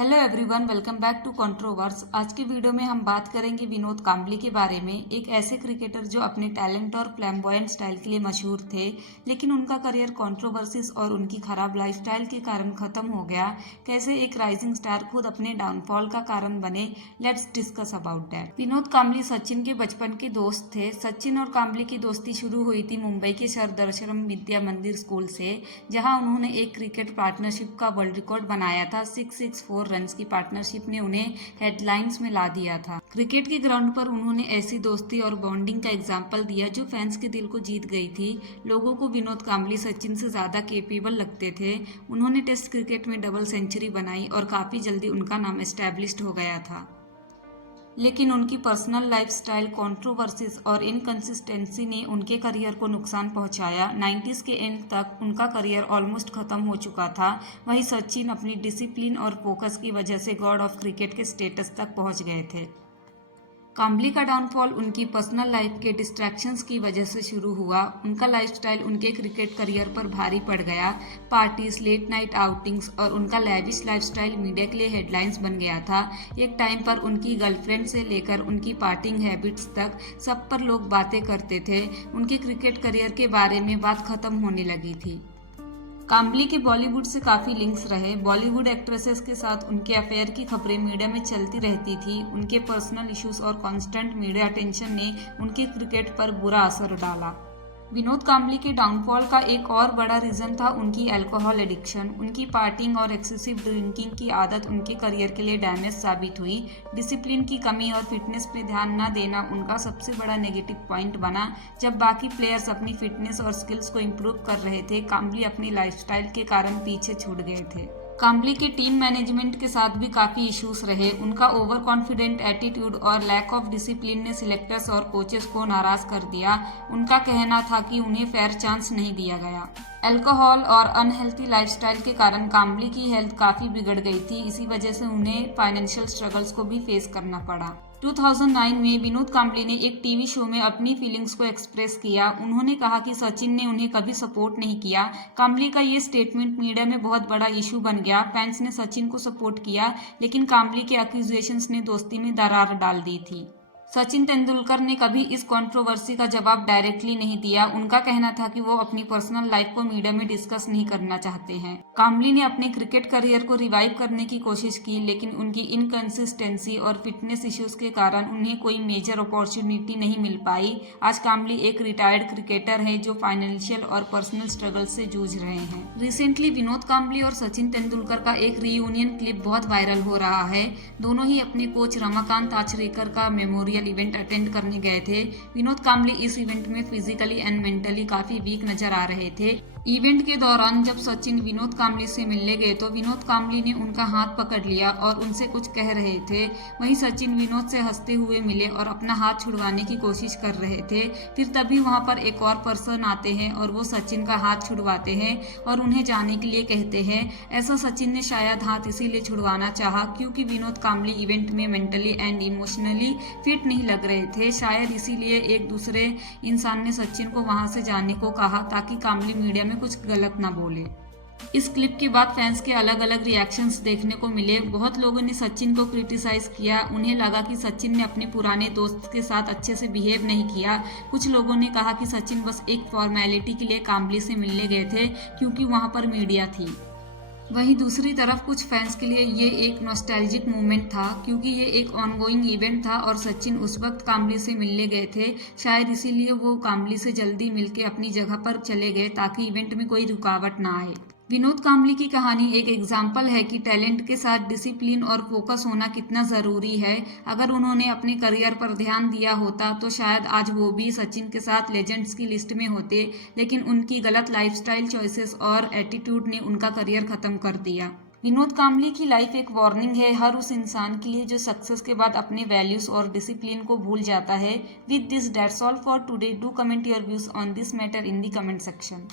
Hello everyone, welcome back to Controverse. आज की video में हम बात करेंगे विनोद कांबली के बारे में। एक ऐसे क्रिकेटर जो अपने टैलेंट और फ्लैम्बॉयंट स्टाइल के लिए मशहूर थे, लेकिन उनका करियर कंट्रोवर्सीज और उनकी खराब लाइफस्टाइल के कारण खत्म हो गया। कैसे एक राइजिंग स्टार खुद अपने डाउनफॉल का कारण बने, let's discuss about that. Vinod Kambli Sachin के बचपन के दोस्त थे। सचिन और कांबली की दोस्ती शुरू हुई थी मुंबई के सरदर्शनम विद्या मंदिर स्कूल से, जहां उन्होंने एक क्रिकेट पार्टनरशिप का वर्ल्ड रिकॉर्ड बनाया था। 664 रन्स की पार्टनरशिप ने उन्हें हेडलाइंस में ला दिया था। क्रिकेट के ग्राउंड पर उन्होंने ऐसी दोस्ती और बॉन्डिंग का एग्जाम्पल दिया जो फैंस के दिल को जीत गई थी। लोगों को विनोद कांबली सचिन से ज्यादा केपेबल लगते थे। उन्होंने टेस्ट क्रिकेट में डबल सेंचुरी बनाई और काफी जल्दी उनका नाम एस्टैब्लिश्ड हो गया था। लेकिन उनकी पर्सनल लाइफस्टाइल, कंट्रोवर्सीज और इनकंसिस्टेंसी ने उनके करियर को नुकसान पहुंचाया। 90s के एंड तक उनका करियर ऑलमोस्ट खत्म हो चुका था। वहीं सचिन अपनी डिसिप्लिन और फोकस की वजह से गॉड ऑफ क्रिकेट के स्टेटस तक पहुंच गए थे। कांबली का डाउनफॉल उनकी पर्सनल लाइफ के डिस्ट्रैक्शंस की वजह से शुरू हुआ। उनका लाइफस्टाइल उनके क्रिकेट करियर पर भारी पड़ गया। पार्टीज, लेट नाइट आउटिंग्स और उनका लैविश लाइफस्टाइल मीडिया के लिए हेडलाइंस बन गया था। एक टाइम पर उनकी गर्लफ्रेंड से लेकर उनकी पार्टिंग हैबिट्स तक सब पर लोग बातें करते थे। उनके क्रिकेट करियर के बारे में बात खत्म होने लगी थी। कांबली के बॉलीवुड से काफी लिंक्स रहे। बॉलीवुड एक्ट्रेसेस के साथ उनके अफेयर की खबरें मीडिया में चलती रहती थी। उनके पर्सनल इश्यूज और कांस्टेंट मीडिया अटेंशन ने उनके क्रिकेट पर बुरा असर डाला। विनोद कांबली के डाउनफॉल का एक और बड़ा रीजन था उनकी अल्कोहल एडिक्शन। उनकी पार्टिंग और एक्सेसिव ड्रिंकिंग की आदत उनके करियर के लिए डैमेज साबित हुई। डिसिप्लिन की कमी और फिटनेस पर ध्यान न देना उनका सबसे बड़ा नेगेटिव पॉइंट बना। जब बाकी प्लेयर्स अपनी फिटनेस और स्किल्स को इम्प्रूव कर रहे थे, कांबली अपनी लाइफस्टाइल के कारण पीछे छूट गए थे। कांबली के टीम मैनेजमेंट के साथ भी काफी इश्यूज रहे। उनका ओवर कॉन्फिडेंट एटीट्यूड और लैक ऑफ डिसिप्लिन ने सिलेक्टर्स और कोचेस को नाराज कर दिया। उनका कहना था कि उन्हें फेयर चांस नहीं दिया गया। अल्कोहल और अनहेल्थी लाइफस्टाइल के कारण कांबली की हेल्थ काफी बिगड़ गई थी। इसी वजह से उन्हें फाइनेंशियल स्ट्रगल्स को भी फेस करना पड़ा। 2009 में विनोद कांबली ने एक टीवी शो में अपनी फीलिंग्स को एक्सप्रेस किया। उन्होंने कहा कि सचिन ने उन्हें कभी सपोर्ट नहीं किया। कांबली का ये स्टेटमेंट मीडिया में बहुत बड़ा इशू बन गया। फैंस ने सचिन को सपोर्ट किया, लेकिन कांबली के एक्यूजेशंस ने दोस्ती में दरार डाल दी थी। सचिन तेंदुलकर ने कभी इस कंट्रोवर्सी का जवाब डायरेक्टली नहीं दिया। उनका कहना था कि वो अपनी पर्सनल लाइफ को मीडिया में डिस्कस नहीं करना चाहते हैं। कांबली ने अपने क्रिकेट करियर को रिवाइव करने की कोशिश की, लेकिन उनकी इनकंसिस्टेंसी और फिटनेस इश्यूज के कारण उन्हें कोई मेजर अपॉर्चुनिटी नहीं मिल पाई। आज कांबली एक रिटायर्ड क्रिकेटर है जो फाइनेंशियल और पर्सनल स्ट्रगल से जूझ रहे हैं। रिसेंटली विनोद कांबली और सचिन तेंदुलकर का एक रीयूनियन क्लिप बहुत वायरल हो रहा है। दोनों ही अपने कोच रमाकांत आचरेकर का मेमोरियल इवेंट अटेंड करने गए थे। विनोद कांबली इस इवेंट में फिजिकली एंड मेंटली काफी वीक नजर आ रहे थे। इवेंट के दौरान जब सचिन विनोद कांबली से मिलने गए तो विनोद कांबली ने उनका हाथ पकड़ लिया और उनसे कुछ कह रहे थे। वहीं सचिन विनोद से हंसते हुए मिले और अपना हाथ छुड़वाने की कोशिश कर रहे थे। फिर तभी वहां पर एक और पर्सन आते हैं और वो सचिन का हाथ छुड़वाते हैं और उन्हें जाने के लिए कहते हैं। ऐसा सचिन ने शायद हाथ इसीलिए छुड़वाना चाहा क्योंकि विनोद कांबली इवेंट में मेंटली एंड इमोशनली फिट नहीं लग रहे थे। शायद इसीलिए एक दूसरे इंसान ने सचिन को वहां से जाने को कहा ताकि कांबली मीडिया में कुछ गलत ना बोले। इस क्लिप के बाद फैंस के अलग अलग रिएक्शंस देखने को मिले। बहुत लोगों ने सचिन को क्रिटिसाइज किया। उन्हें लगा कि सचिन ने अपने पुराने दोस्त के साथ अच्छे से बिहेव नहीं किया। कुछ लोगों ने कहा कि सचिन बस एक फॉर्मेलिटी के लिए कांबली से मिलने गए थे क्योंकि वहां पर मीडिया थी। वहीं दूसरी तरफ कुछ फैंस के लिए ये एक नॉस्टैल्जिक मोमेंट था क्योंकि ये एक ऑनगोइंग इवेंट था और सचिन उस वक्त कांबली से मिलने गए थे। शायद इसीलिए वो कांबली से जल्दी मिलके अपनी जगह पर चले गए ताकि इवेंट में कोई रुकावट ना आए। विनोद कांबली की कहानी एक एग्जाम्पल है कि टैलेंट के साथ डिसिप्लिन और फोकस होना कितना जरूरी है। अगर उन्होंने अपने करियर पर ध्यान दिया होता तो शायद आज वो भी सचिन के साथ लेजेंड्स की लिस्ट में होते, लेकिन उनकी गलत लाइफस्टाइल चॉइसेस और एटीट्यूड ने उनका करियर खत्म कर दिया। विनोद कांबली की लाइफ एक वार्निंग है हर उस इंसान के लिए जो सक्सेस के बाद अपने वैल्यूज और डिसिप्लिन को भूल जाता है। With this that's all for today. Do comment your views on this matter in the comment section.